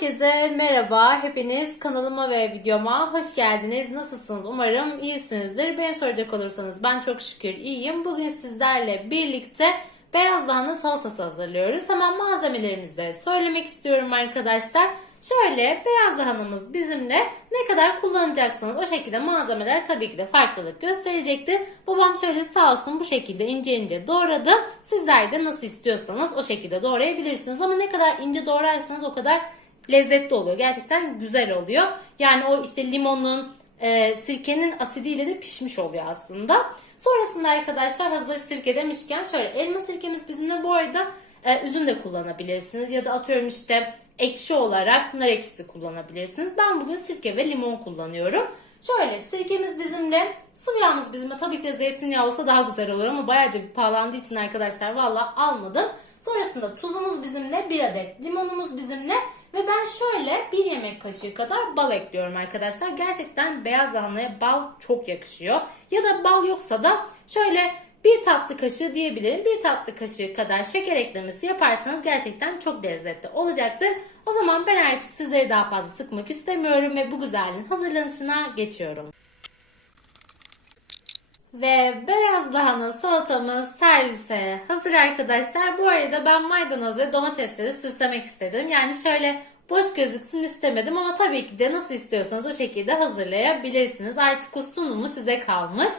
Herkese merhaba. Hepiniz kanalıma ve videoma hoş geldiniz. Nasılsınız? Umarım iyisinizdir. Beni soracak olursanız ben çok şükür iyiyim. Bugün sizlerle birlikte beyaz lahana salatası hazırlıyoruz. Hemen malzemelerimizi de söylemek istiyorum arkadaşlar. Şöyle beyaz lahanamız bizimle ne kadar kullanacaksınız o şekilde malzemeler tabii ki de farklılık gösterecektir. Babam şöyle sağ olsun bu şekilde ince ince doğradı. Sizler de nasıl istiyorsanız o şekilde doğrayabilirsiniz. Ama ne kadar ince doğrarsanız o kadar lezzetli oluyor. Gerçekten güzel oluyor. Yani o işte limonun, e, sirkenin asidiyle de pişmiş oluyor aslında. Sonrasında arkadaşlar hazır sirke demişken şöyle elma sirkemiz bizimle bu arada e, üzüm de kullanabilirsiniz. Ya da atıyorum işte ekşi olarak nar ekşisi kullanabilirsiniz. Ben bugün sirke ve limon kullanıyorum. Şöyle sirkemiz bizimle, sıvı yağımız bizimle tabii ki de zeytinyağı olsa daha güzel olur ama bayağıca bir pahalandığı için arkadaşlar valla almadım. Sonrasında tuzumuz bizimle, bir adet limonumuz bizimle ve ben şöyle bir yemek kaşığı kadar bal ekliyorum arkadaşlar. Gerçekten beyaz lahanaya bal çok yakışıyor. Ya da bal yoksa da şöyle bir tatlı kaşığı diyebilirim. Bir tatlı kaşığı kadar şeker eklemesi yaparsanız gerçekten çok lezzetli olacaktır. O zaman ben artık sizleri daha fazla sıkmak istemiyorum ve bu güzelliğin hazırlanışına geçiyorum. Ve beyaz lahana salatamız servise hazır arkadaşlar. Bu arada ben maydanoz ve domatesleri süslemek istedim. Yani şöyle boş gözüksün istemedim ama tabii ki de nasıl istiyorsanız o şekilde hazırlayabilirsiniz. Artık o sunumu size kalmış.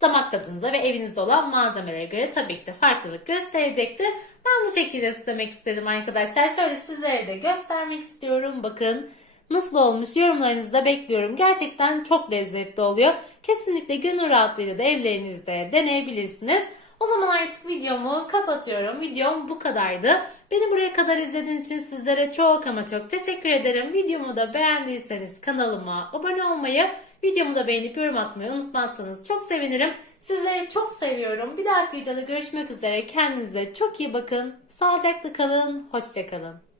Damak tadınıza ve evinizde olan malzemelere göre tabii ki de farklılık gösterecektir. Ben bu şekilde süslemek istedim arkadaşlar. Şöyle sizlere de göstermek istiyorum. Bakın Nasıl olmuş yorumlarınızı da bekliyorum. Gerçekten çok lezzetli oluyor. Kesinlikle gönül rahatlığıyla da evlerinizde deneyebilirsiniz. O zaman artık videomu kapatıyorum. Videom bu kadardı. Beni buraya kadar izlediğiniz için sizlere çok ama çok teşekkür ederim. Videomu da beğendiyseniz kanalıma abone olmayı, videomu da beğenip yorum atmayı unutmazsanız çok sevinirim. Sizleri çok seviyorum. Bir dahaki videoda görüşmek üzere. Kendinize çok iyi bakın. Sağlıcakla kalın. Hoşçakalın.